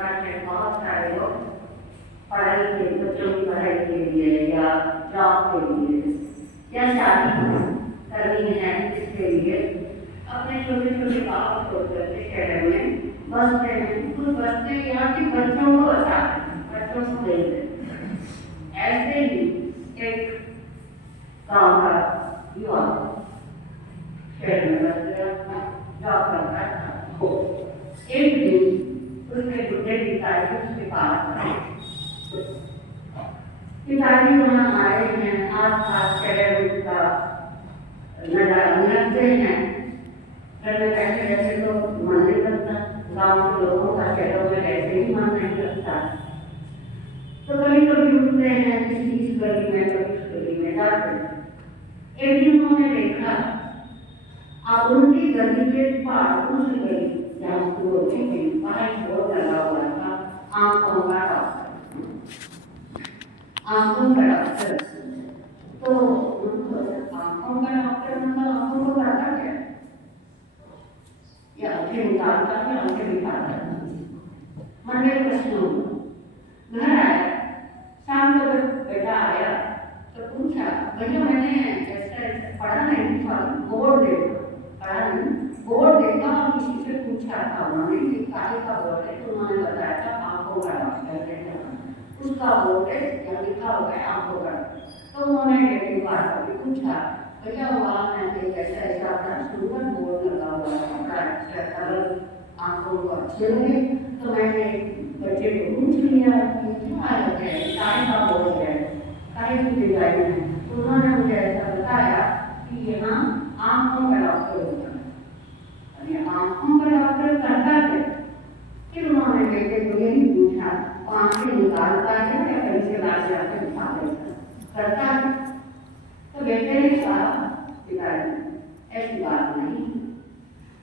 संसार में बहुत सारे लोग पढ़ाई के बच्चों की पढ़ाई के लिए या जॉब के लिए या शादी करनी है, इसके लिए अपने छोटे छोटे गाँव छोड़ करके शहर में बसते हैं। कुछ बसते यहाँ के बच्चों को बचाते हैं, बच्चों को दे देते हैं। ऐसे ही एक गाँव का युवा शहर में बस गया, जॉब करता था। एक दिन उसके बुढ़े पिताजी उसके पास आए। पिताजी वहाँ आए हैं, आस पास शहर का नजर हैं। घर में कैसे कैसे तो मन नहीं लगता, गाँव के लोगों का शहरों में ऐसे ही मन नहीं लगता। तो कभी कभी उठते हैं, किसी इस गली में कभी उस गली में जाते। एक दिन उन्होंने देखा अब उनकी गली के पास उस गली जहाँ बोलते हैं वहाँ एक बोर्ड लगा हुआ था, आंखों का डॉक्टर, आंखों का डॉक्टर। तो आंखों का डॉक्टर मतलब आंखों को करता क्या, या आंखें निकालता है, आंखें निकालता है। मन में प्रश्न हुआ। घर आया, शाम को जब बेटा आया तो पूछा, भैया मैंने ऐसा पढ़ा नहीं था, बोर्ड देखा, पढ़ा नहीं, बोर्ड देखा और किसी से पूछा था उन्होंने कि काहे का बोर्ड है, तो उन्होंने बताया था आंखों का डॉक्टर है, उसका बोर्ड है, या लिखा हुआ है आंखों का। तो उन्होंने बेटी बात करके पूछा, भैया वहाँ मैं ऐसा ऐसा था, सुंदर बोर्ड लगा हुआ है, आंखों को अच्छे लगे, तो मैंने बच्चे को पूछ लिया कि क्या है, काहे का बोर्ड है, काहे की डिजाइन है। उन्होंने मुझे ऐसा बताया कि यहाँ आंखों का डॉक्टर होता है। अरे आंखों का डॉक्टर करता है। फिर उन्होंने बेटे को यही पूछा, आंखें निकालता है या कहीं से ला जाकर दिखा देता करता है। तो बेटे ने कहा, पिताजी ऐसी बात नहीं,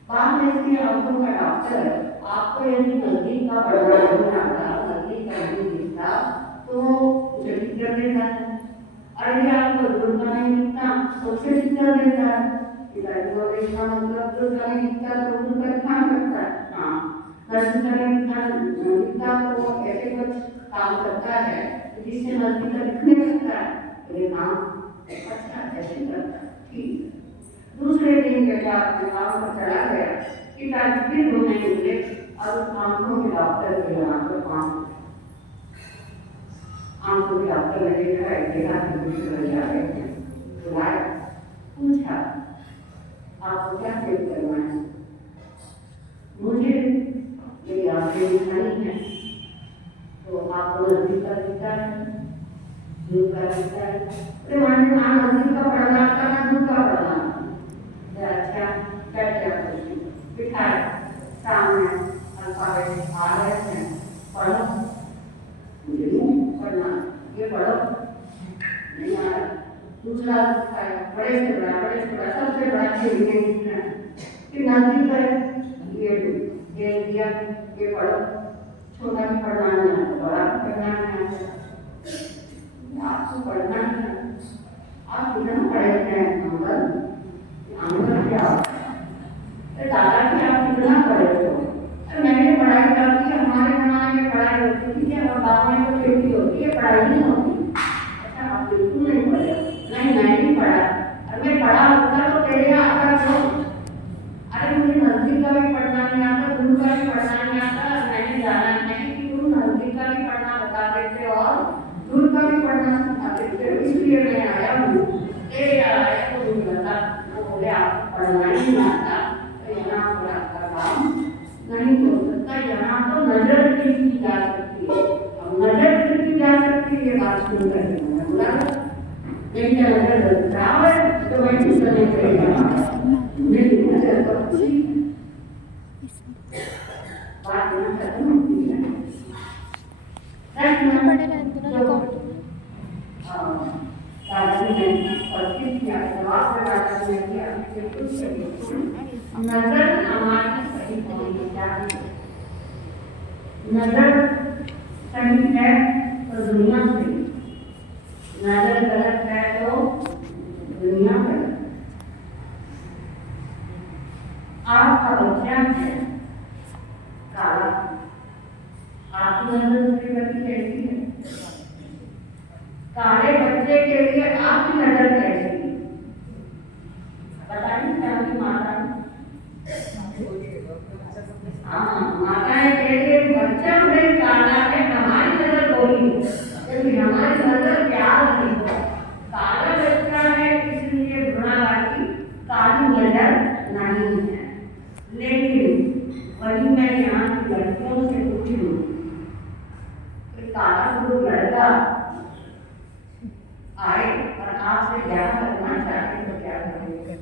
बात ऐसी आंखों का डॉक्टर आपको यदि नजदीक का पड़वा नहीं आता, नजदीक का नहीं दिखता तो उसे ठीक कर देता है, और यदि आपको दूर का नहीं दिखता तो उसे ठीक कर देता है। पिताजी बोले इसका मतलब दूर का नहीं दिखता तो दूर का दिखा सकता है, हाँ नजदीक का नहीं दिखता तो ऐसे कुछ काम करता है जिससे नजदीक का दिखने लगता है। बोले हाँ अच्छा ऐसे करता है, ठीक है। दूसरे दिन बेटा अपने काम पर चला गया, पिताजी फिर घूमने निकले और उस आंखों के डॉक्टर के यहाँ पर पहुंचे। आंखों के डॉक्टर ने देखा कि दूसरे जा रहे थे, बुलाया, पूछा आपको क्या चेक करना है। मुझे मेरी आंखें दिखानी है, तो आपको नजदीक का दिखता है, दूर का दिखता है। तो मैंने कहा नजदीक का पढ़ना आता है, दूर का पढ़ना आता है। अच्छा क्या क्या पूछी, बिठाए सामने अल्फाबेट आ रहे हैं, पढ़ो, मुझे नहीं पढ़ना, ये पढ़ो, नहीं आ रहा। दूसरा दिखाया, बड़े से बड़ा सबसे बड़ा खेल नहीं दिख रहा। फिर नजदीक है, ये दिया, ये पढ़ो, छोटा भी पढ़ना नहीं आता, बड़ा भी पढ़ना नहीं आता, आपको पढ़ना है, आप कितना पढ़े हैं अंकल, अंकल क्या दादा की आप कितना पढ़े हो। तो मैंने पढ़ाई कर दी, हमारे जमाने में पढ़ाई होती थी कि और गाँव में तो खेती होती है, पढ़ाई नहीं होती। अच्छा आप बिल्कुल नहीं पढ़े, नहीं मैं नहीं पढ़ा, और मैं पढ़ा होता तो तेरे यहाँ आता क्यों। अरे मुझे नजदीक का भी पढ़ना नहीं आता, दूर का भी पढ़ना नहीं आता, मैंने जाना नहीं कि तुम नजदीक का भी पढ़ना बता देते और दूर का भी पढ़ना सिखा देते, इसलिए मैं आया हूँ, तेरे आया तो मुझे बता। बोले आपको पढ़ना ही नहीं आता तो यहाँ पर आपका काम नहीं हो सकता, यहाँ तो नजर खींची जा सकती है, अब नजर खींची जा सकती है, ये बात सुन कर बोला लेकिन नजर खराब है तो मैं किस समय करेगा, मेरी नजर तो अच्छी बात यहाँ खत्म होती है। नजर हमारी सही होनी चाहिए, नजर सही है तो दुनिया सही, नजर गलत है तो दुनिया गलत। आपका बच्चा है काला, काले बच्चे के लिए आपकी नजर कैसी? बताइए क्या की माता? हाँ, माताएं कहती है बच्चा भले काला है, हमारी नजर गोरी है, लेकिन हमारी नजर प्यार नहीं है। काला बच्चा है इसलिए गुनाहगारी काली नजर नहीं है। लेकिन वही मैं यहाँ की लड़कियों से पूछूं कि काला जो लड़का आए और आपसे ब्याह करना चाहे तो क्या करोगे?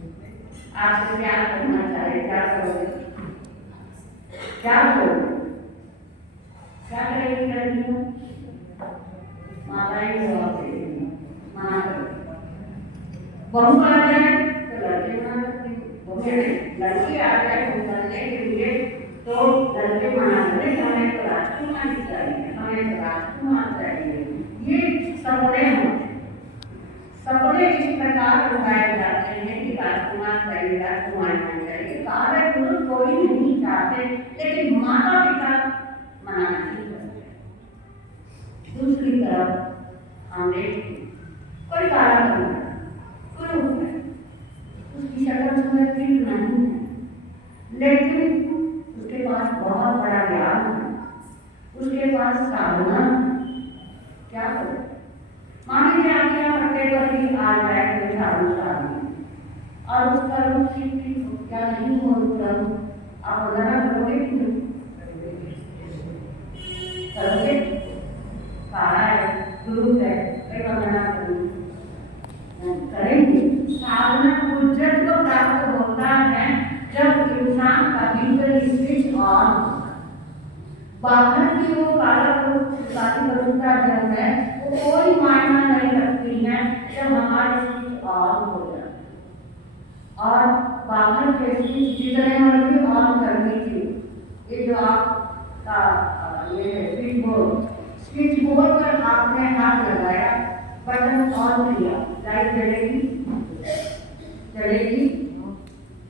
आपसे प्यार करना चाहे क्या करोगे? क्या करोगे? क्या करेगी लड़कियां? माताएं जवाब देती मना करती। बहू आ जाए तो लड़के मना करते, लड़की आ जाए तो करने के लिए तो लड़के मना करते, हमें तो राजकुमारी चाहिए, हमें तो राजकुमार चाहिए। ये सपने इस प्रकार उठाए जाते हैं कि राजकुमार चाहिए, राजकुमारी चाहिए। कार्य पुरुष कोई नहीं चाहते, लेकिन माता पिता मना नहीं करते। दूसरी तरफ हम देखते कोई काला बन गया, कोई उठ गया, उसकी शक्ल सुंदर नहीं है, लेकिन उसके पास बहुत बड़ा ज्ञान है, उसके पास साधना। क्या करें? मान लीजिए आपके यहाँ पट्टे पर भी आ जाए कोई साधु और उसका रूप क्या नहीं हो, आप वंदना करोगे कि नहीं करोगे? काला है, गुरु है, कई वंदना करेंगे। साधना उज्जत को प्राप्त होता है जब इंसान का भीतर स्विच ऑन, बाहर की वो काला बदलता जब है वो कोई मायना नहीं रखती है जब हमारे स्विच ऑन हो जाए। और बाहर के स्विच जितने मर्जी ऑन करनी थी, ये जो आपका ये स्विच बोर्ड पर आपने हाथ लगाया, बटन ऑन किया, लाइट जलेगी जलेगी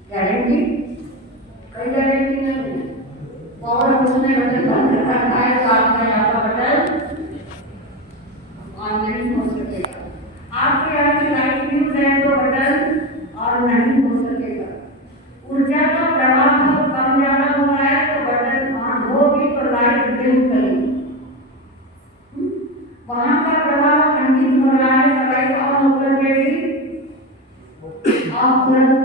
गारंटी? कई गारंटी नहीं। और उसने बटन बंद रखा है तो आपका यहाँ का बटन ऑन नहीं हो सकेगा। आपके यहाँ की लाइट फ्यूज है तो बटन ऑन नहीं हो सकेगा। ऊर्जा का प्रवाह कम ज्यादा हो रहा है तो बटन ऑन होगी तो लाइट डिम करेगी। वहां का प्रवाह खंडित हो रहा है तो लाइट ऑन होकर के ऑफ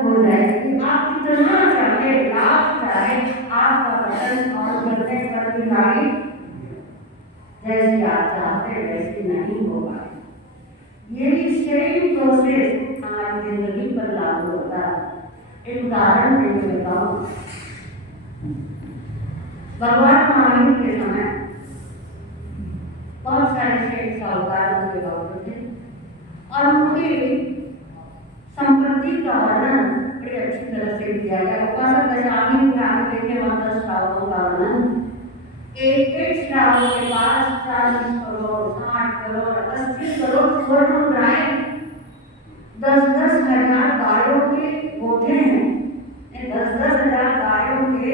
हो जाएगी। आप कितना चाहे लाभ चाहे आपका बटन ऑन करने पर भी लाइट जैसी आप चाहते वैसी नहीं होगा। ये भी सेम प्रोसेस हमारी जिंदगी पर लागू होता है। एक उदाहरण देने देता हूँ। भगवान महावीर के समय बहुत सारे शेख साहूकारों के भक्त थे और उनकी संपत्ति का वर्णन बड़ी अच्छी तरह से किया गया। दशामी में आगे देखे वहां 10 श्रावकों का वर्णन। एक श्रावक के पास 40 करोड़ 60 करोड़ 80 करोड़ स्वर्ण मुद्राएं, 10-10 हजार गायों के गोठे हैं, 10-10 हजार गायों के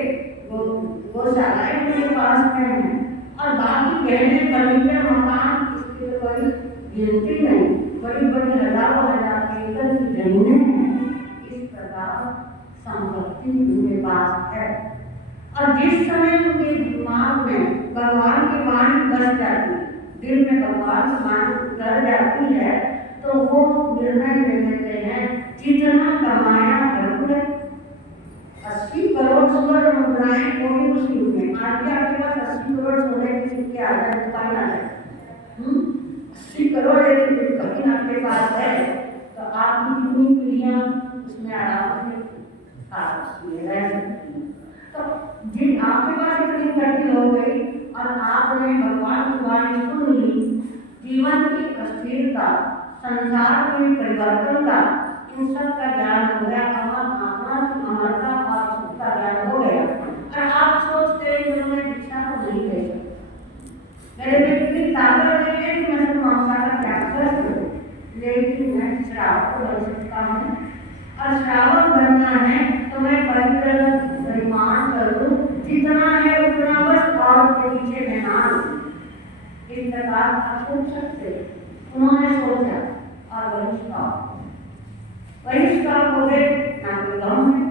गौशालाएं उनके पास में हैं और बाकी गहने फर्नीचर मकान इसकी तो कोई गिनती नहीं, बड़ी बड़ी हजारों हजार एकड़ की जमीनें हैं। इस प्रकार संपत्ति उनके पास है और जिस समय उनके दिमाग में भगवान की वाणी बस जाती है, दिल में भगवान की वाणी उतर जाती है, तो वो निर्णय ले लेते हैं जितना कमाया भरपूर 80 करोड़ स्वर्ण मुद्राएं वो भी मुश्किल में। आज भी आपके पास 80 करोड़ सोने के सिक्के आ जाए तो कहीं आ जाए 80 करोड़ यदि बिटकॉइन आपके पास है तो आपकी कितनी पीढ़ियां उसमें आराम से रह सकती हैं। तो जिन आपके पास इतनी इकट्ठी हो गई और आपने भगवान की वाणी सुन ली, जीवन की अस्थिरता, संसार में परिवर्तन का, इन सब का ज्ञान हो गया, आत्मा की अमरता और सुख का ज्ञान हो गया और आप सोचते हैं कि मैं दीक्षा को नहीं दे सकता, मेरे में इतनी ताकत नहीं है कि मैं सब मांसा का त्याग कर सकूं, लेकिन मैं श्रावक बन सकता हूँ और श्रावक बनना है तो मैं पवित्र परिमाण करूँ, जितना है उतना बस और के पीछे मैं ना। इस प्रकार आप सोच सकते उन्होंने सोचा और वही स्टॉप हो गए। ना कोई गम है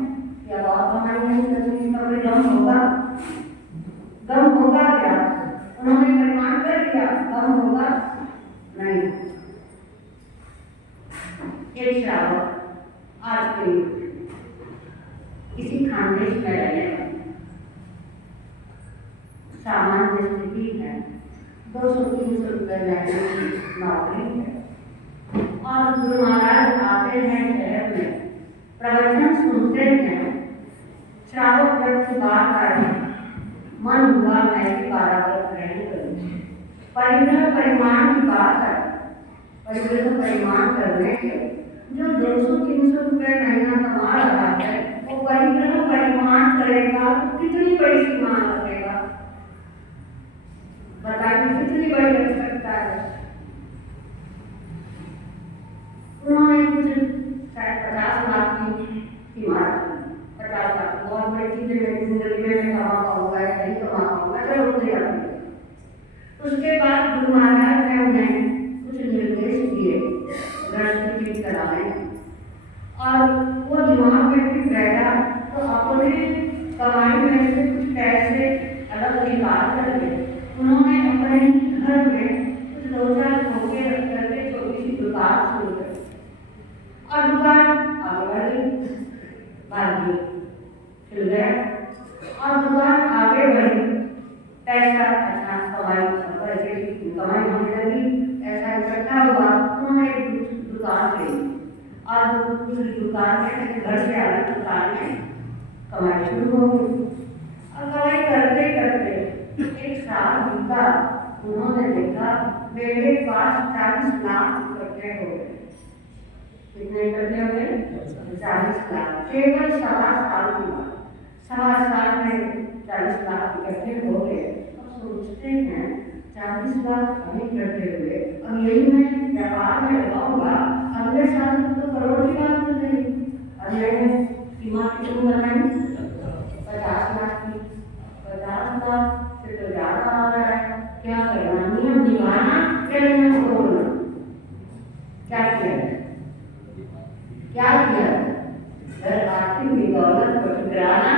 या बहुत कमाई नहीं करनी, इसका कोई गम होगा? गम होगा क्या? उन्होंने परिमाण कर दिया, गम होगा नहीं। एक श्रावक आज के किसी खानदेश में रहने वाले सामान्य स्थिति है, 200-300 रुपये महीने की नौकरी है और गुरु महाराज आते हैं शहर में, प्रवचन सुनते हैं। श्रावक व्यक्ति बात आए, मन हुआ मैं भी पाराव्रत नहीं करूँ। परिग्रह परिमाण की बात है, परिग्रह परिमाण करने के जो 200-300 रुपये महीना कमा रहा है वो परिग्रह परिमाण करेगा तो कितनी बड़ी सीमा लगेगा? बताइए कितनी बड़ी लग सकता है? उन्होंने कुछ शायद 50 लाख की इमारत, 50 लाख बहुत बड़ी चीजें मेरी जिंदगी में मैं कमा पाऊंगा या नहीं कमा पाऊंगा, चलो मुझे आती है। उसके बाद गुरु महाराज ने उन्हें कुछ निर्देश दिए दृष्टि कराने, और वो दिमाग में भी बैठा तो अपने कमाई में से कुछ पैसे अलग निकाल करके उन्होंने अपने घर में कुछ 2-4 धोखे रख करके छोटी सी दुकान शुरू कर और दुकान आगे बढ़ गई, भागी खिल गया और दुकान आगे बढ़ी। पैसा अच्छा कमाई होने लगी, ऐसा इकट्ठा हुआ, उन्होंने एक दुकान खरीदी और दूसरी दुकान में घर से अलग दुकान में कमाई शुरू हो गई। और कमाई करते करते एक साल बीता, उन्होंने देखा मेरे पास 40 लाख इकट्ठे हो गए। कितने इकट्ठे हो गए? 40 लाख। केवल 1.25 साल की बात, 1.25 साल में 40 लाख इकट्ठे हो गए। अब सोचते हैं 40 लाख अभी इकट्ठे हुए, अब यही मैं व्यापार में लगाऊंगा, अगले साल तो करोड़ की बात हो जाएगी। अगले सीमा कितनी बनाई? 50 लाख की। 50 लाख से तो ज्यादा आ रहा है, क्या करना? नियम निभाना या नियम तोड़ना? क्या किया? क्या किया? घर आती हुई दौलत को ठुकराना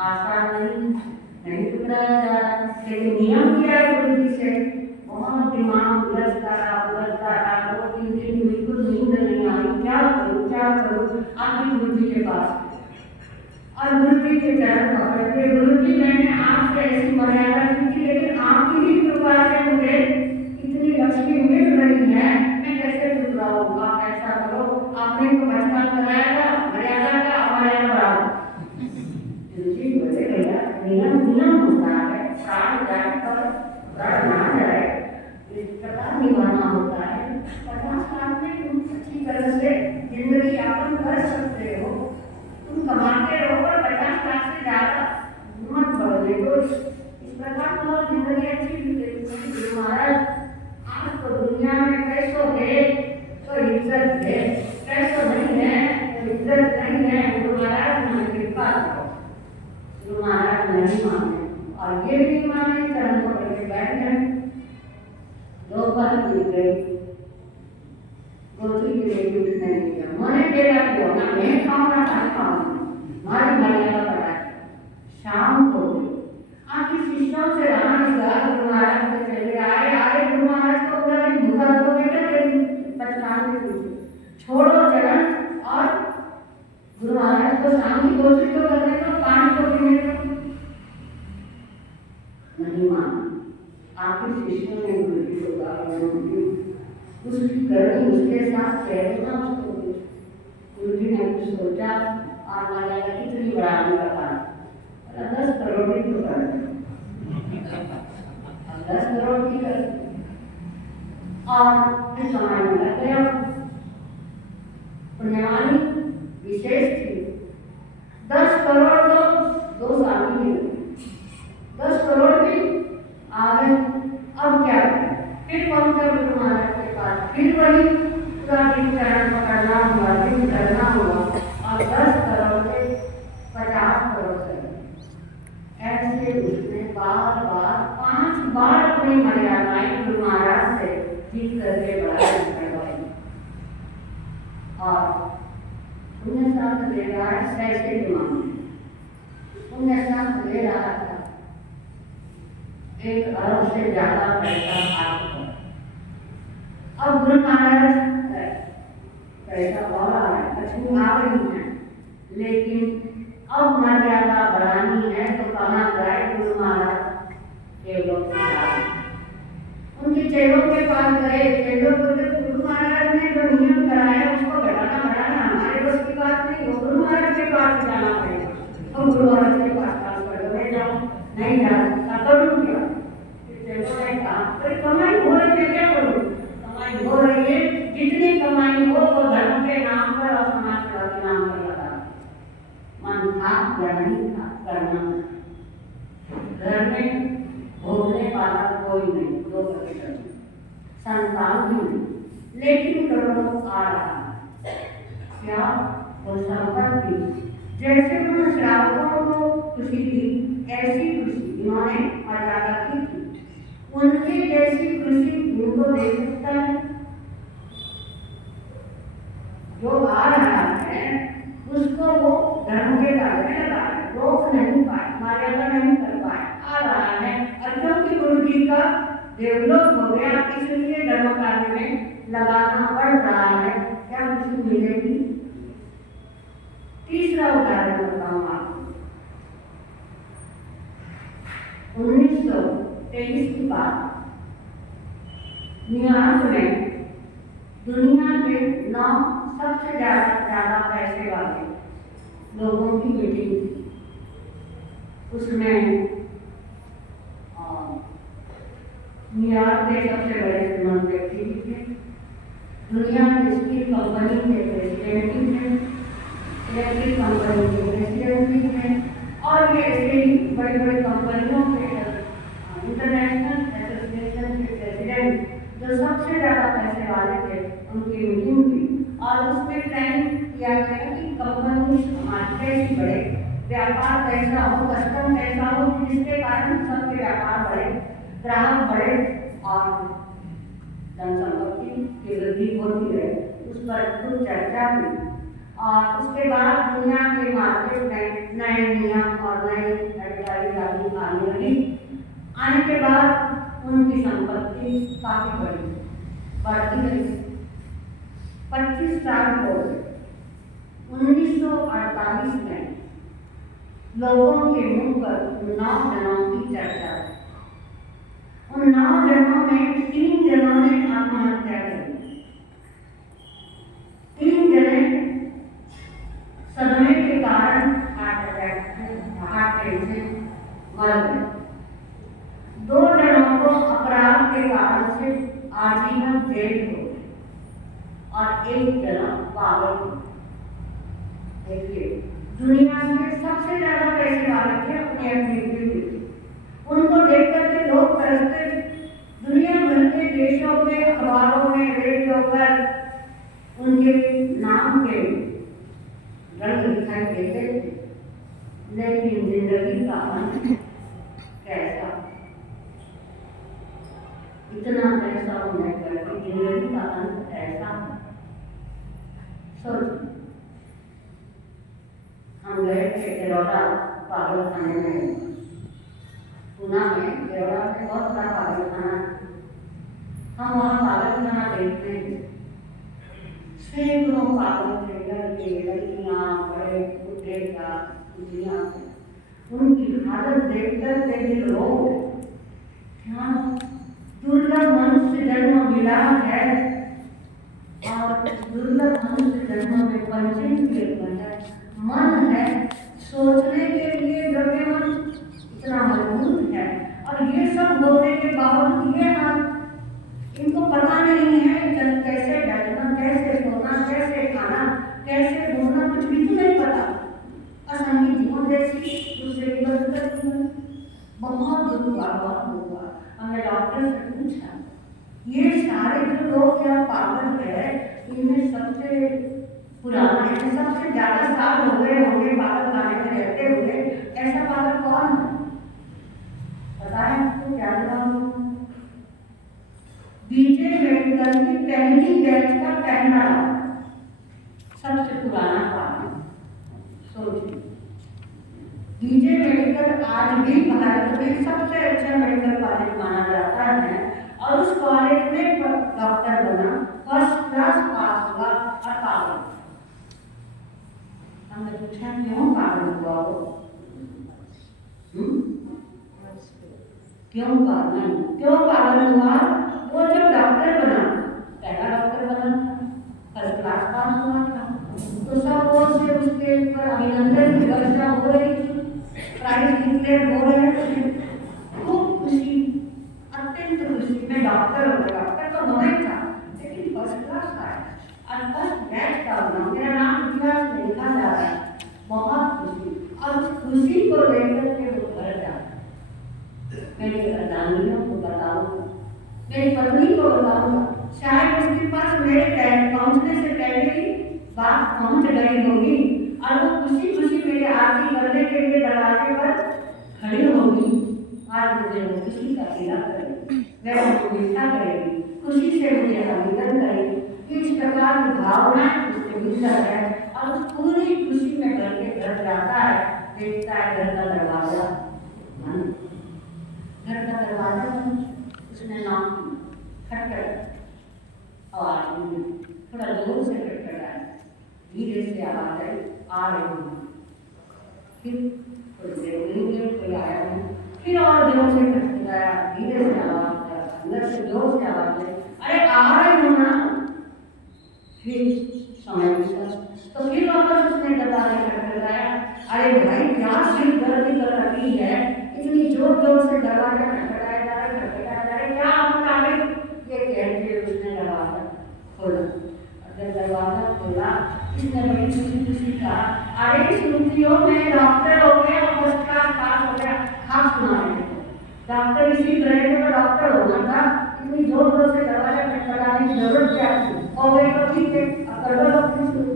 आसान नहीं ठुकराया जा रहा, लेकिन नियम किया है गुरु जी से। बहुत दिमाग उलझता रहा 2-3 दिन बिल्कुल नींद नहीं आई, क्या करूँ? आखिर गुरु जी के पास और गुरु जी के चरण पकड़ के, गुरु जी मैंने आपसे ऐसी मर्यादा की थी, लेकिन आपकी ही कृपा से मुझे इतनी लक्ष्मी मिल रही है, मैं कैसे ठुकराऊंगा? ऐसा करो, आपने तो बचपन कराया था मर्यादा का, हमारे बढ़ाओ। गुरु जी बोले भैया नियम होता है, प्राण जाए पर प्राण ना जाए, इस प्रकार निभाना होता है। 50 लाख में तुम अच्छी तरह से जिंदगी यापन कर सकते हो, तुम कमाते रहो, पर 50 लाख से ज्यादा मत बढ़ने दो। इस प्रकार तुम्हारी जिंदगी अच्छी बीतेगी। गुरु महाराज आज तो दुनिया में पैसों है तो इज्जत है, पैसों नहीं है तो इज्जत नहीं है। गुरु महाराज ने कृपा करो। गुरु महाराज नहीं माने और ये भी माने, चरण पकड़ के बैठ गए। दोपहर बीत गई, गोत्री के लिए कुछ नहीं किया, मैंने तेरा क्यों ना मैं खाऊंगा हमारी मर्यादा बढ़ा। शाम को आखिर शिष्यों से रहा गुरु महाराज से चले आए गुरु महाराज को पूरा दिन भूखा तो बेटा पछताने पूछे छोड़ो चरण और गुरु महाराज को शाम की गोत्री तो करने को, पानी को पीने को नहीं माना। आखिर शिष्यों ने गुरु जी को उसकी करनी उसके साथ चेहरा उसको गुरु जी ने कुछ सोचा और मर्यादा कितनी बढ़ाने का था, 10 करोड़ की तो कर 10 करोड़ की कर और फिर समय में लग गया। पुण्यवानी विशेष थी, 10 करोड़ तो 2 साल ही लगे, 10 करोड़ भी आ गए। अब क्या फिर पहुंचा गुरु महाराज के पास, फिर वही पूरा दिन चरण पकड़ना हुआ, दिन करना हुआ और 10 करोड़ से 50 करोड़ तक ऐसे उसने बार-बार 5 बार अपनी मर्यादाएं गुरु महाराज से जीत करके बड़ाई करवाई और उन्हें साथ ले रहा है पैसे के मामले। उन्हें साथ ले रहा था 1 अरब से ज्यादा पैसा आपको। अब गुरु महाराज पैसा और आ रहा है, लक्ष्मी आ रही है, लेकिन अब मर्यादा बढ़ानी है तो कहाँ जाए? गुरु महाराज के लोग उनके चेलों के पास गए। चेलों को गुरु महाराज ने जो नियम कराया उसको घटाना बढ़ाना हमारे बस की बात नहीं, वो गुरु महाराज के पास जाना पड़ेगा। और गुरु महाराज के पास काम करोगे, जाओ नहीं जाओ करूँ क्या? चेलों ने कहा कमाई हो रही है, क्या करूँ? कमाई हो रही है, जितनी कमाई हो वो धर्म के नाम पर और समाज सेवा के नाम पर लगा। मन था या नहीं था करना। घर में भोगने वाला कोई नहीं, 2% संतान भी नहीं, लेकिन करोड़ों आ रहा है। क्या वो संपत्ति जैसे उन श्रावकों को खुशी थी, ऐसी खुशी इन्होंने मर्यादा की थी। उनकी जैसी खुशी उनको दे सकता है? जो आ रहा है उसको वो धर्म के बारे में लगा है, रोक नहीं पाए, मर्यादा नहीं कर पाए, आ रहा है। और क्योंकि गुरु जी का देवलोक हो गया, इसलिए धर्म कार्य में लगाना पड़ रहा है। क्या खुशी मिलेगी? तीसरा उदाहरण बताऊं आपको। 1923 की बात, न्यूयॉर्क में दुनिया के 9 सबसे ज्यादा पैसे वाले लोगों की मीटिंग थी। उसमें न्यूयॉर्क के सबसे बड़े श्रीमंत व्यक्ति भी थे, दुनिया की स्टील कंपनी के प्रेसिडेंट भी थे, इलेक्ट्रिक कंपनी के प्रेसिडेंट भी थे, और ये ऐसे ही बड़ी बड़ी कंपनियों के इंटरनेशनल एसोसिएशन के प्रेसिडेंट जो सबसे ज्यादा पैसे वाले थे उनकी मीटिंग हुई। और उसमें प्लान किया गया कि कंपनी हमारी कैसी बढ़े, व्यापार कैसा हो, कस्टम कैसा हो, जिसके कारण सबके व्यापार बढ़े, ग्राहक बढ़े और जनसंपत्ति की वृद्धि होती रहे। उस पर कुछ चर्चा हुई और उसके बाद दुनिया के मार्केट में नए नियम और नई अधिकारी आने लगी। आने के बाद उनकी संपत्ति काफी बढ़ती रही। 25 साल हो गए। 1948 में लोगों के मुंह पर 9 जनों की चर्चा। उन 9 जनों में 3 जनों ने आत्महत्या की। 3 जने सदमे के कारण हार्ट अटैक से मर गए। 2 जनों को अपराध के कारण से आजीवन जेल हो गई और 1 जना पागल हो। देखिए, दुनिया के सबसे ज्यादा पैसे वाले थे, अपनी एक्टिविटी उनको देख करके लोग तरसते। दुनिया भर के देशों में, अखबारों में, रेडियो पर उनके नाम के रंग दिखाई देते थे, लेकिन जिंदगी का अंत कैसा? इतना पैसा होने पर जिंदगी का अंत ऐसा। सोच, हम गए थे बड़ौदा पागल खाने में, पुणे में बड़ौदा में बहुत बड़ा पागल खाना। हम वहाँ पागल खाना देखते हैं, सैकड़ों पागल थे, लड़के लड़कियाँ, बड़े बूढ़े का दुनिया में। उनकी हालत देखकर के दिल रो उठे। क्या दुर्लभ मनुष्य जन्म मिला है, और दुर्लभ मनुष्य जन्म में पंचेंद्रिय मन है, सोचने के लिए द्रव्य मन इतना मजबूत है। और ये सब होने के बावजूद ये इनको पता नहीं है कैसे बैठना, कैसे सोना, कैसे खाना, कैसे बोलना, कुछ भी तो नहीं पता। असंगी जीवन जैसी दूसरे की मदद करती है। बहुत दुख। हमने डॉक्टर से पूछा, ये सारे जो लोग यहाँ पागल है, इनमें सबसे पुराना है, सबसे ज्यादा साल हो गए होंगे पागल खाने में रहते हुए, ऐसा पागल कौन है? पता है आपको क्या जवाब? बीजे क्यों पागल हुआ? वो जब डॉक्टर बना, पहला डॉक्टर बना था, फर्स्ट क्लास पास हुआ था, तो सब ओर से उसके ऊपर अभिनंदन की वर्षा हो रही थी, प्राइज डिक्लेयर हो रहे थे, खूब खुशी, अत्यंत खुशी में डॉक्टर हो गया। डॉक्टर तो होना ही था, लेकिन फर्स्ट क्लास का है और फर्स्ट बैच का होना, मेरा नाम इतिहास में लिखा जा रहा है, बहुत खुशी। और उस खुशी को लेकर के वो घर जाता, मेरी अर्धांगिनियों को बताऊंगा, मेरी पत्नी को बताऊंगा, शायद उसके पास मेरे पहुंचने से पहले ही बात पहुंच गई होगी और वो खुशी खुशी मेरी आरती करने के लिए दरवाजे पर खड़ी होगी। आज मुझे वो खुशी का तिलक करेगी, वह मुझे मीठा करेगी, खुशी से मुझे अभिनंदन करेगी। इस प्रकार की भावना उसके भीतर है और उस पूरी खुशी में घर के घर जाता है, देखता है घर का दरवाजा बंद, घर का दरवाजा बंद। उसने नाम खटखट, आवाज मिली, थोड़ा जोर से खटखटाया, धीरे से आवाज आई, आ रही हूँ। फिर थोड़ी देर हुई, कोई आया नहीं, फिर और जोर से खटखटाया, धीरे से आवाज आया, अंदर से जोर से आवाज आई, अरे आ रही हूँ ना। फिर समय बीता, तो फिर वापस उसने दरवाजा खटखटाया, अरे भाई क्या सिर दर्द कर रही है, इतनी जोर जोर से दरवाजा खटखटाया जा रहा है, क्या आफत आ गई? ये कह के उसने दरवाजा खोला। जब दरवाजा खोला, इसने बड़ी खुशी खुशी कहा, अरे सुनतियों में डॉक्टर हो गया और फर्स्ट क्लास पास हो गया। हाँ सुना है, डॉक्टर इसी ग्रेड में डॉक्टर होना था, इतनी जोर जोर से दरवाजा खटखटाने की जरूरत क्या थी? हो गई तो ठीक है, अब कर दो डॉक्टर शुरू।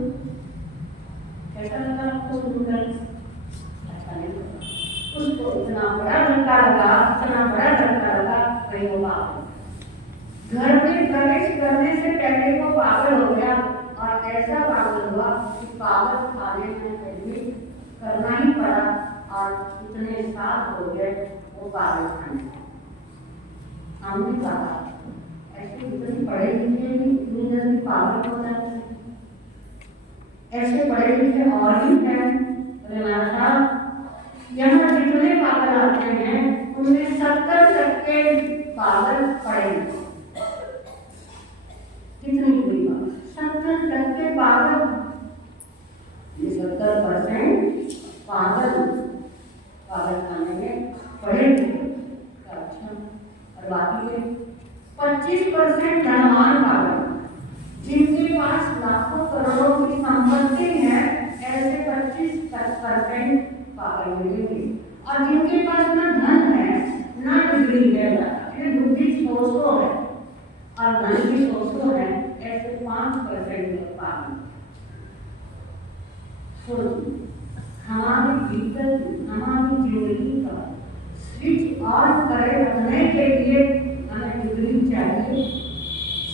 कैसा लगा आपको सुनकर? अच्छा नहीं लगा, उसको इतना बड़ा धक्का लगा, वही वो पागल घर में प्रवेश करने से पहले वो पागल हो गया और ऐसा पागल हुआ कि पागल खाने में पहले करना ही पड़ा और इतने साल हो गए वो पागल खाने। हमने कहा ऐसे इतनी पढ़े लिखे इतनी जल्दी पागल हो जाते हैं, ऐसे पढ़े लिखे और भी हैं। यहाँ जितने पागल आते हैं उनमें 70% पागल पढ़े लिखे। कितनी बुरी बात, 70% पागल, ये 70% पागल खाने में पढ़े लिखे। अच्छा, और बाकी के 25% धनवान पागल, जिनके पास लाखों करोड़ों की संपत्ति है, ऐसे 25% पागल मिलेंगे। और जिनके पास ना धन है ना डिग्री है, बुद्धि सोचो है और धन की सोचो है, ऐसे 5% पागल। हमारे भीतर हमारी जिंदगी का स्विच ऑन करे रखने के लिए हमें डिग्री चाहिए,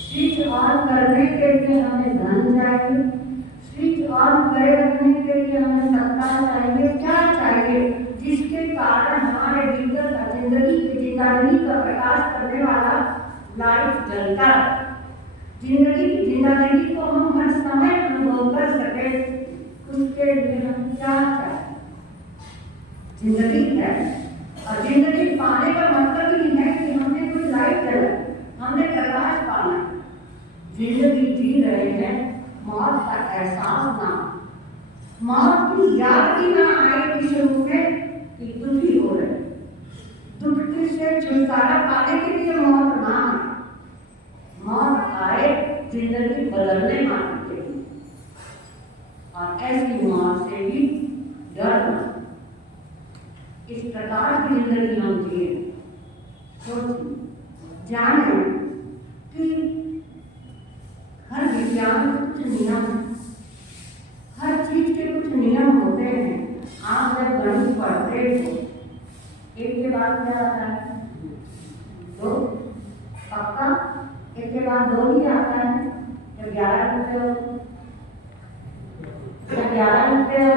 स्विच ऑन करने के लिए हमें धन चाहिए, स्विच ऑन करे रखने के लिए हमें सत्ता चाहिए। क्या चाहिए? जिसके कारण हमारे भीतर का जिंदगी का प्रकाश करने वाला लाइट जलता है, जिंदगी को हम हर समय अनुभव कर सके, उसके लिए हम क्या चाहिए? जिंदगी है, और जिंदगी पाने का मतलब ही है कि हमने कोई लाइट जलाई, हमने प्रकाश पाना। जिंदगी जी रहे हैं, मौत का एहसास ना, मौत की याद भी ना आए इस रूप में कि दुखी हो रहे, दुख से छुटकारा पाने के लिए मौत ना आए, मौत आए जिंदगी बदलने मानते हैं। और ऐसी मौत से भी डरना, इस प्रकार की जिंदगी हम जिए। सोचिए, जाने कि हर विज्ञान कुछ नियम, हर चीज के कुछ नियम होते हैं। आप जब गणित पढ़ते हो, एक के बाद क्या आता है? दो, पक्का एक के बाद दो ही आता है। जब 11 लिखते हो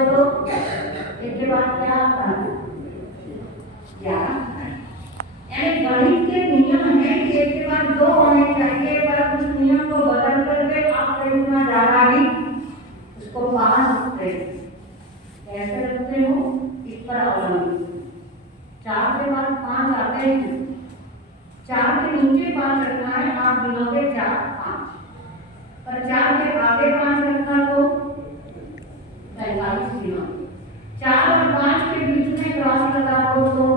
तो एक के बाद क्या आता है? 11। यानी गणित के नियम है कि एक के बाद दो होने चाहिए, पर कुछ नियम को बदल करके आप इतना ज्यादा भी उसको पा सकते हैं। कैसे रखते हो इस पर अवलंबित। 4 के बाद 5 आते हैं नीचे 5 रखना है, आप गिनोगे 4 5, पर 4 के आगे 5 रखना तो 45 गिनोगे। 4 और 5 के बीच में क्रॉस लगा दो तो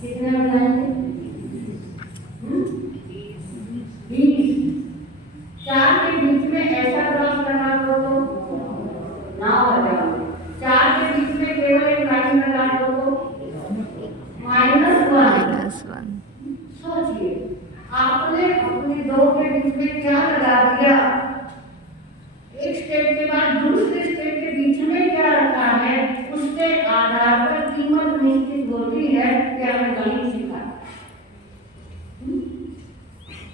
कितने हो जाएंगे? 20। 4 के बीच में ऐसा क्रॉस लगा दो तो 9 हो जाएंगे। 4 के बीच में केवल एक लाइन लगा दो तो -1। सोचिए आपने अपने 2 के बीच में क्या लगा दिया, एक स्टेप के बाद दूसरे स्टेप के बीच में क्या रखा है, उसके आधार पर कीमत निश्चित होती है। कि हमें गणित सीखा,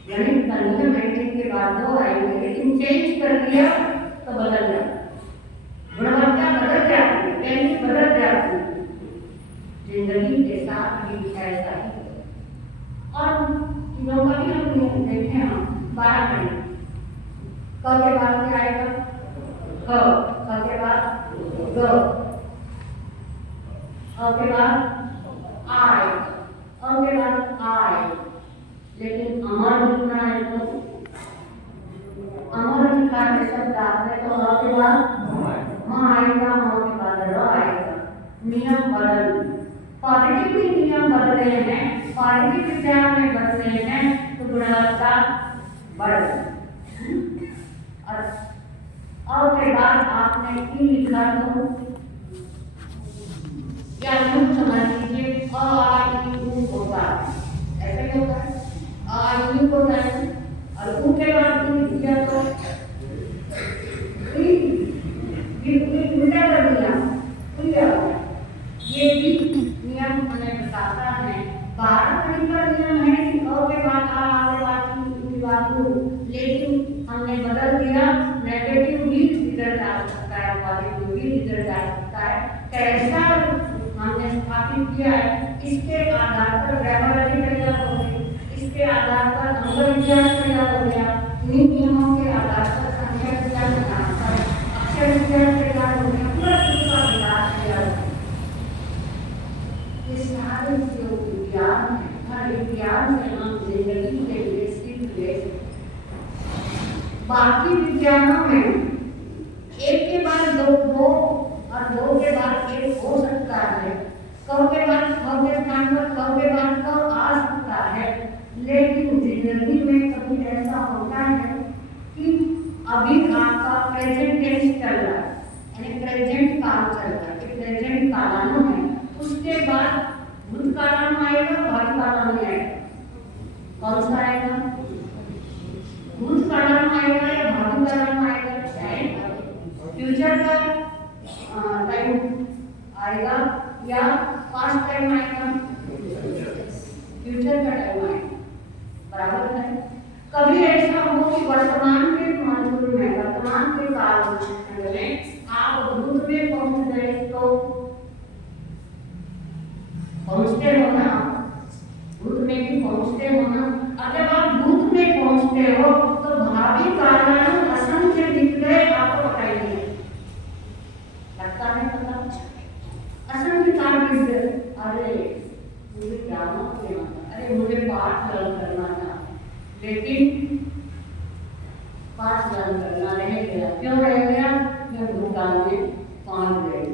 गणित का नियम बैठने के बाद 2 आएंगे, लेकिन चेंज कर दिया तो बदल जाता, गुणवत्ता बदल जाती है, टेंस बदल जाती है। जिंदगी के साथ भी ऐसा ही। और तीनों का भी हम देखे हैं 12 घंटे। क के बाद क्या आएगा? क के बाद ग, अ के बाद आय, अ के बाद आय। लेकिन अमर लिखना है तो अमर लिखा है शब्द आपने तो अ के बाद म आएगा, म के बाद र आएगा। नियम बदल, पॉजिटिव नियम बदले हैं, पॉजिटिव विचार में बदले हैं तो गुणवत्ता बढ़। और के बाद आपने की लिखा तो क्या यूं समझ लीजिए अ आ ई उ होता है, ऐसे ही होता है। आ ई होता है और उ के बाद की लिख दिया तो उल्टा कर दिया, उल्टा हो गया। ये भी नियम हमें बताता है। 12 घड़ी का नियम है कि अ के बाद आ के बाद लेकिन हमने बदल दिया, नेगेटिव भी इधर जा सकता है, पॉजिटिव भी इधर जा सकता है। कैसा हमने स्थापित किया है, इसके आधार पर ग्रामर तैयार हो गई, इसके आधार पर अंग विज्ञान तैयार हो गया, इन नियमों के आधार पर संख्या विज्ञान अक्षर विज्ञान तैयार हो गया, पूरा विकास तैयार हो गया। ये सारे जो विज्ञान है, हर विज्ञान से हम जिंदगी के लिए सीख ले। बाकी विज्ञानों में एक के बाद दो और 2 के बाद 1 हो सकता है, क के बाद ख के स्थान पर क के बाद क आ सकता है। लेकिन जिंदगी में कभी ऐसा होता है कि अभी आपका प्रेजेंट टेंस चल रहा है, यानी प्रेजेंट काल चल रहा है, प्रेजेंट कालानु है, उसके बाद भूतकालानु आएगा, वर्तमानानु आएगा। कौन सा आएगा? भूतकालानु आएगा या वर्तमानानु आएगा? फ्यूचर का टाइम आएगा या पास्ट टाइम आएगा? फ्यूचर का टाइम आएगा, बराबर है। कभी ऐसा हो कि वर्तमान के मानसून में, वर्तमान के काल में आप भूत में पहुंच गए तो पहुंचते हो ना, भूत में भी पहुंचते हो ना। अगर आप भूत में पहुंचते हो तो भावी कालानु असंख्य दिख गए, आपको पता ही नहीं लगता है, पता असंख्य काल दिख गए। अरे मुझे क्या होना, अरे मुझे पाठ लर्न करना था, लेकिन पाठ लर्न करना रह गया। क्यों रह गया? मैं भूतकाल में पहुंच गई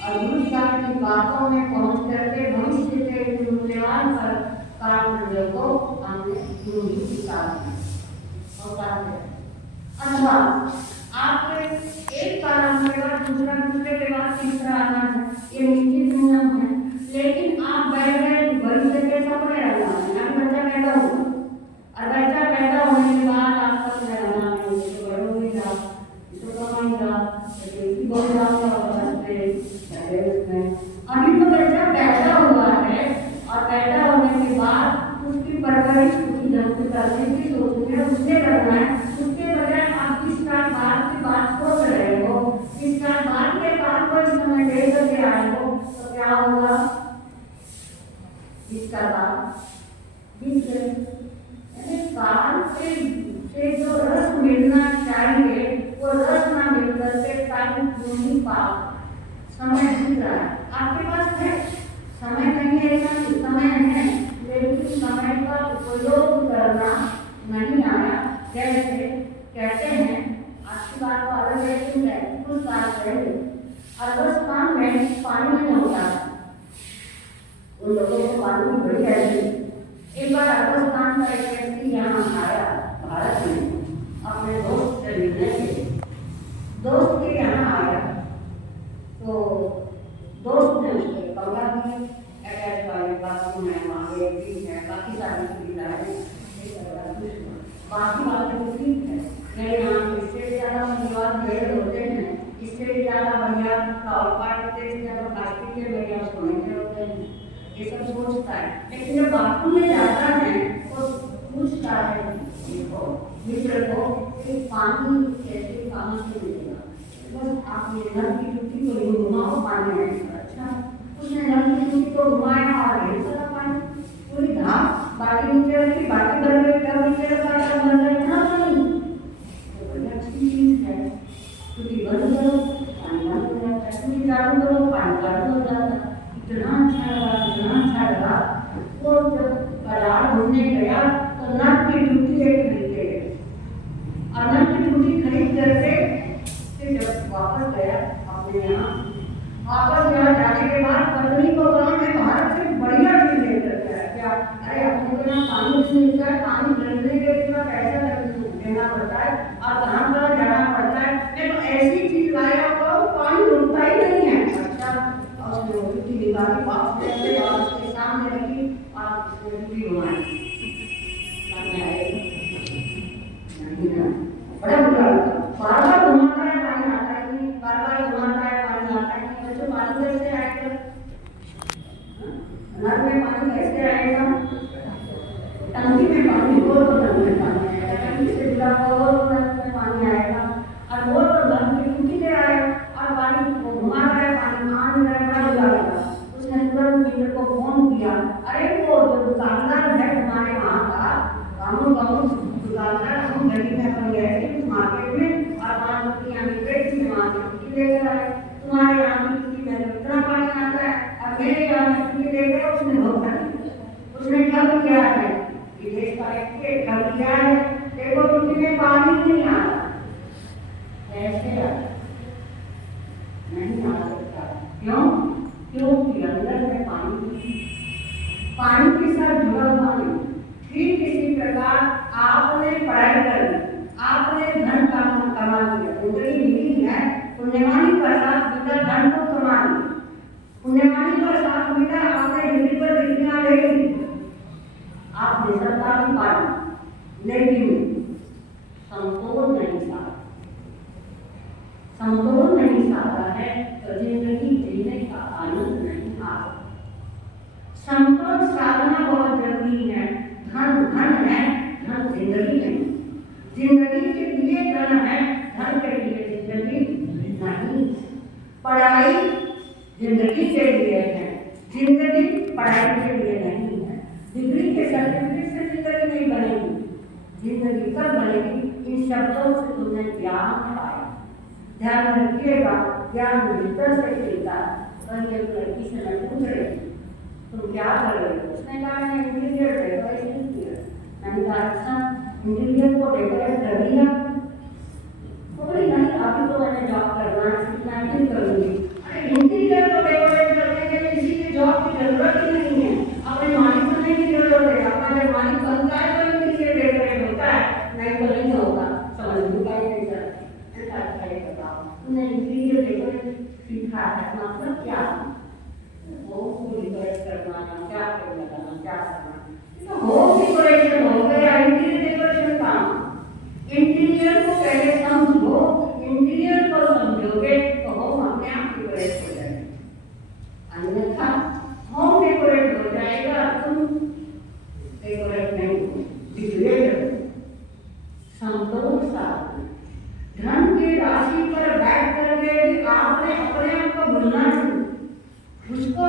और भूतकाल की बातों में पहुंच करके भविष्य के मूल्यवान पर कालमंडल को हमने यूं ही निकाल दिया। अथवा आपके एक कालमंडल के बाद दूसरा, दूसरे के बाद तीसरा आना है, ये निश्चित नियम है। लेकिन आप बैठ गए भविष्य के सपने रहना है, बच्चा पैदा हुआ और बच्चा पैदा होने के बाद आपका रहना है, बढ़ोगा तो कमाएगा, बहुत जाऊंगा अभी तो बच्चा पैदा हुआ है और पैदा होने के बाद उसकी परवरिश उसी ढंग से करने की सोच है, उससे करना है। उसके बजाय आप 20 साल बाद की बात सोच रहे हो, 20 साल बाद के बाद कोई समय दे करके आए हो तो क्या होगा? इसका बात बीत गए। काल से जो रस मिलना चाहिए वो रस ना मिल करके टाइम नहीं पा, समय बीत रहा है। आपके पास है समय, नहीं है, समय है, लेकिन समय का जैसे कहते हैं, आज की बात तो अलग है, कुछ साल पहले अरबस्तान में पानी नहीं होता, उन लोगों को पानी की बड़ी रहती। एक बार अरबस्तान का एक व्यक्ति यहाँ आया भारत में अपने दोस्त से मिलने के, दोस्त के यहाँ आया तो दोस्त ने उसको कमरा दिया, अटैच वाले बाथरूम है, वहाँ लेट्रिन है, काफ़ी सारी सुविधाएं हैं, बाकी बातें तो ठीक है। मेरे यहाँ इससे ज़्यादा परिवार भेड़ होते हैं, इससे ज़्यादा बढ़िया टॉल पार्ट से ज़्यादा प्लास्टिक के बढ़िया सोने के होते हैं, ये सब सोचता है। लेकिन जब बाथरूम में जाता है तो पूछता है देखो मित्र को कि पानी कैसे कहाँ से मिलेगा, बस आप ये नल की टूटी को घुमाओ पानी आएगा। अच्छा, उसने नल की टूटी को घुमाया और ढेर सारा पानी, पूरी घास बाल्टी नीचे रखी, बाल्टी भर में क्या नीचे रखा था, भर में इतना पानी, तो बड़ी अच्छी चीज़ है। टूटी बंद करो पानी बंद हो जाता है, टूटी चालू करो पानी चालू हो जाता है। इतना अच्छा लगा, इतना अच्छा लगा। वो जब बाजार घूमने गया तो नल की टूटी एक खरीदे गए, और नल की टूटी खरीद करके फिर जब वापस गया अपने यहाँ, वापस यहाँ जाने के बाद पत्नी को कहा मैं भारत से बढ़िया चीज लेकर गया क्या, अरे अपने को यहाँ पानी नहीं मिलता है, पानी खरीदने के लिए इतना पैसा देना पड़ता है और कहाँ कहाँ जाना पड़ता है, मैं तो ऐसी चीज लाया हुआ पानी रुकता ही नहीं है। अच्छा, और उसने वो टूटी निकाली वापस ले और उसके सामने रखी और उसने टूटी घुमाई, बड़ा बुरा लगा। बार बार घुमाता है पानी आता है नहीं, बार बार घुमाता है पानी आता है नहीं, बच्चों पानी कैसे आएगा, नल में पानी कैसे आएगा, टंकी में पानी हो तो नल में पानी आएगा, टंकी से जुड़ा हो तो नल में पानी आएगा, और वो तो नल की टूटी ले आए और पानी घुमा रहा है, पानी आ नहीं रहा है, बड़ा बुरा लगा। उसने तुरंत मीटर को फोन किया, अरे वो जो दुकानदार है हमारे वहाँ का, गाँव दुकानदार, हम गली में अपन गए थे मार्केट में और 5 रुपया मीटर थी, वहाँ से टूटी लेकर आए, तुम्हारे यहाँ की टूटी में इतना पानी आता है और मेरे यहाँ में टूटी लेकर उसने धोखा दिया। उसने ठग किया है, विदेश का एक ठग किया है, देखो टूटी में पानी नहीं आ रहा, कैसे आ नहीं आ सकता, क्यों, क्योंकि अंदर में पानी के साथ जुड़ा हुआ नहीं। ठीक इसी प्रकार आपने पढ़ाई कर ली, आपने धन कमा लिया, जिंदगी मिली है, पुण्यवानी का साथ बिता धन को कमा लिया, पुण्यवानी का साथ बिता आपने डिग्री पर डिग्रियां ले ली, आपने सरकारी पाली, लेकिन संतोष नहीं साधा है तो जिंदगी जीने का आनंद नहीं आ सकता। संतोष साधना बहुत जरूरी है। धन है, धन जिंदगी नहीं, जिंदगी के लिए धन है, धन के लिए जिंदगी नहीं। पढ़ाई जिंदगी के लिए है, जिंदगी पढ़ाई के लिए नहीं है। डिग्री के सर्टिफिकेट से जिंदगी नहीं बनेगी, जिंदगी कब बनेगी, इन शब्दों से तुमने ज्ञान पाया। ध्यान रखिएगा, ज्ञान भीतर से खिलता है। कल एक लड़की से मैं पूछ रही थी तुम क्या कर रहे हो, उसने कहा मैं इंटीरियर डेकोरेशन किया। मैंने कहा अच्छा, इंटीरियर को डेकोरेट कर दिया, बोली नहीं अभी तो मैंने जॉब करना है, मैं नहीं करूँगी। अरे इंटीरियर को डेकोरेट करने के लिए किसी की जॉब की जरूरत ही नहीं है, अपने मालिक बनने की जरूरत है। अपना जब मालिक बनता है तो इंटीरियर डेकोरेट होता है, नहीं तो नहीं होगा। समझ में नहीं जाती, बताओ तुमने इंटीरियर डेकोरेट सीखा है, मतलब क्या है? होम डेकोरेट करना, क्या करना, क्या करना, तो होम डेकोरेशन हो गया, इंटीरियर डेकोरेशन काम। इंटीरियर को पहले समझो, इंटीरियर को समझोगे तो होम अपने आप डेकोरेट हो जाएगा, अन्यथा होम डेकोरेट हो जाएगा, तुम डेकोरेट नहीं हो, बिगड़ेगा। संतोष साधना, धन की राशि पर बैठ करके भी आपने अपने आप को भूलना नहीं, उसको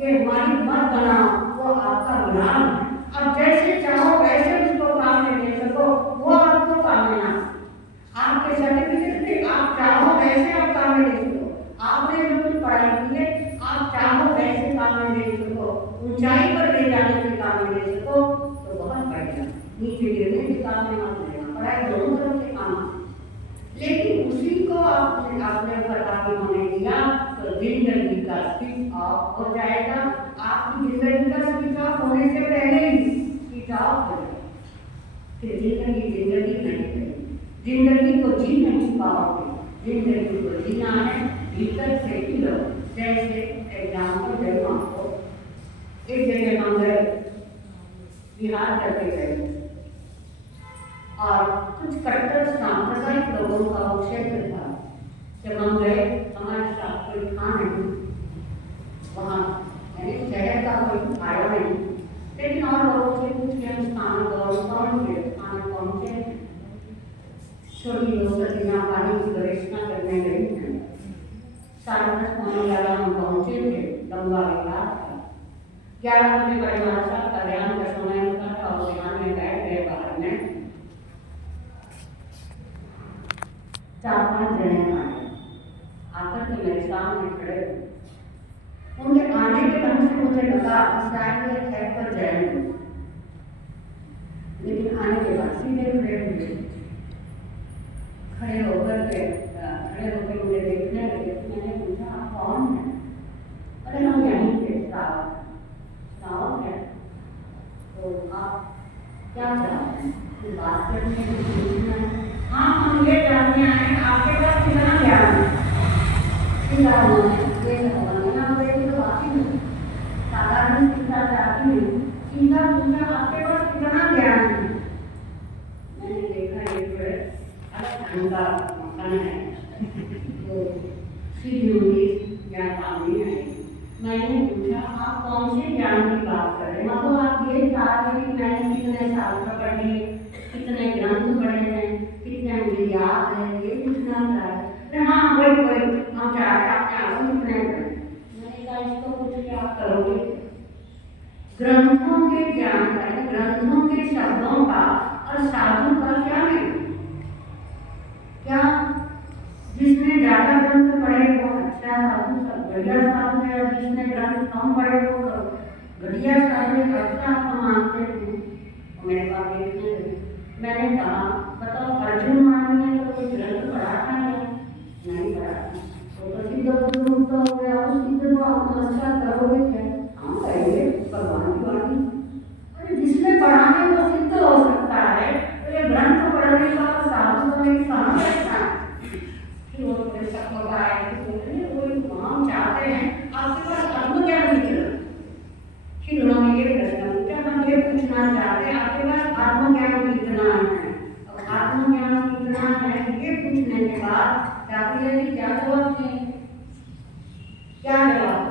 ये मालिक मत बनाओ, वो आपका गुलाम है। अब जैसे चाहो वैसे उसको काम में ले सको, वो आपको काम में ना, आपके सर्टिफिकेट पे आप चाहो वैसे आप काम में ले सको, आपने जो कुछ पढ़ाई की है आप चाहो वैसे काम में ले सको, ऊंचाई पर ले जाने के काम में ले सको तो बहुत बढ़िया, नीचे गिरने के काम में मत लेना। पढ़ाई दोनों तरफ से काम, लेकिन उसी को आपने अपने पढ़ाई होने दिया तो जिंदगी का स्विच ऑफ हो जाएगा। आपकी जिंदगी का स्विच ऑफ होने से पहले ही स्विच ऑफ हो जाएगा, फिर जिंदगी जिंदगी नहीं रहेगी। जिंदगी को जी नहीं पाओगे, जिंदगी को जीना है भीतर से ही लो। जैसे एग्जाम्पल दे आपको, एक जगह हम गए, बिहार करके गए और कुछ कट्टर सांप्रदायिक लोगों का क्षेत्र था। जब हम गए हमारे साथ कोई था नहीं वहाँ, यानी शहर का कोई आया नहीं, लेकिन और लोगों से पूछ के हम स्थान पहुँचे। छोटी दोस्तों पानी की गवेषणा करने गई हैं। 10:30 पौने 11 हम पहुँचे थे। लंबा विहार था। 11 बजे परिवार साहब का ध्यान का समय होता था और ध्यान में बैठ गए। बाहर में 4-5 जने आए, आकर के मेरे सामने खड़े। उनके आने के ढंग से मुझे लगा शायद ये खैर पर जाएंगे, लेकिन आने के बाद सीधे खड़े होकर मुझे देखने लगे। मैंने पूछा आप कौन है? अरे हम यहीं के साहब है। तो आप क्या चाहते हैं? बात करने के लिए? हाँ, हम ये जानने आए हैं आपके पास कितना ज्ञान है। साधारण चिंता चाहती हूँ, चिंता पूछा आपके पास कितना ज्ञान है। मैंने देखा एक का मकान है तो सीधी हुई या सामने आई। मैंने पूछा आप कौन से ज्ञान की बात कर रहे हैं? मतलब आप ये चाह रहे हैं कि मैंने कितने शास्त्र पढ़े, कितने ग्रंथ पढ़े हैं, कितने मुझे याद है, ये पूछना चाह रहे? हाँ वही हम चाह रहे आप क्या कितने पढ़े। मैंने कहा इसको पूछ के आप करोगे? ग्रंथों के ज्ञान का, ग्रंथों के शब्दों का और साधु का क्या है? क्या जिसने ज्यादा ग्रंथ पढ़े वो अच्छा साधु, बढ़िया साधु है, और जिसने ग्रंथ कम पढ़े वो घटिया साधु अच्छा आप मानते हैं? मेरे पास देखने लगे। मैंने कहा बताओ अर्जुन महाराज ने तो कोई ग्रंथ पढ़ा था नहीं पढ़ा, तो सिद्ध गुरु तो हो गया, उस सिद्ध को आप नमस्कार करोगे क्या? हाँ कहेंगे भगवान की वाणी। अरे जिसने पढ़ा है वो सिद्ध हो सकता है, तो ये ग्रंथ पढ़ने का साधु का नहीं कहाँ बैठना। फिर वो हम चाहते हैं आपके पास आत्मज्ञान निकला। फिर उन्होंने ये प्रश्न पूछा, हम ये पूछना चाहते हैं आपके पास आत्मज्ञान कितना है? और आत्मज्ञान कितना है ये पूछने के बाद क्या जवाब दें? क्या जवाब?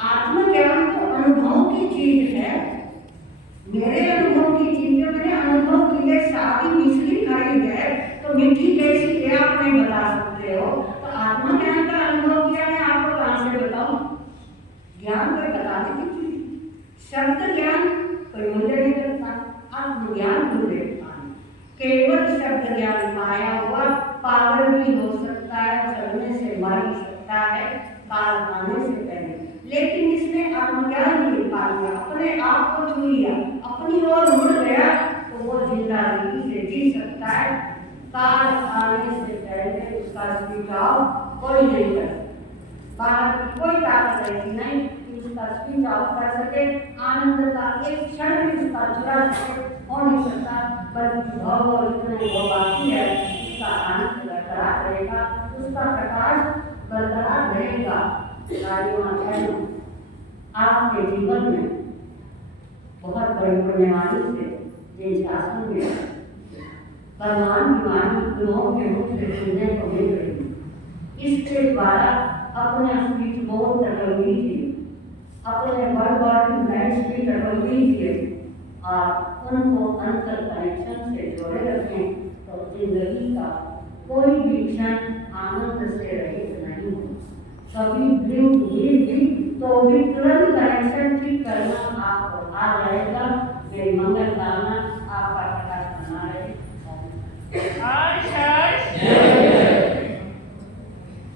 आत्मज्ञान तो अनुभव की चीज है। मेरे अनुभव की चीज है, मैंने अनुभव की है। सादी मिश्री खाई है तो मीठी कैसी है आप नहीं बता सकते हो, तो आत्मज्ञान का अनुभव क्या है आपको कहां से बताओ? ज्ञान कोई बताने की चीज, शब्द ज्ञान कोई मूल्य नहीं करता, आत्मज्ञान मूल्य देता है। केवल शब्द ज्ञान पाया हुआ पागल भी हो सकता है, चलने से मर सकता है काल आने से पहले, लेकिन जिसने आत्मज्ञान भी पा लिया, अपने आप को छू लिया, अपनी ओर मुड़ गया, तो वो जिंदगी से जी सकता है। काल आने से पहले उसका स्पीड ऑफ कोई नहीं कर सकता। बाहर की कोई ताकत ऐसी नहीं कि उसका स्पीड ऑफ कर सके। आनंद का एक क्षण भी उसका चुरा सके, हो नहीं सकता। बल्कि भव इतने वो बाकी है, उसका आनंद बरकरार रहेगा, उसका प्रकाश बरकरार रहेगा। आपके जीवन में बहुत बड़ी पुण्यवाणी से जिन शासन में भगवान की वाणी गुरुओं के मुख से सुनने को मिल रही, इसके द्वारा अपने स्पीच बोर्ड टटल लीजिए, अपने बड़ स्पीच टटल लीजिए और उनको अंतर कनेक्शन से जोड़े रखें, तो जिंदगी का कोई भी क्षण आनंद से रहित नहीं हो। कभी भी तो भी तुरंत कनेक्शन ठीक करना आपको आ जाएगा। मेरी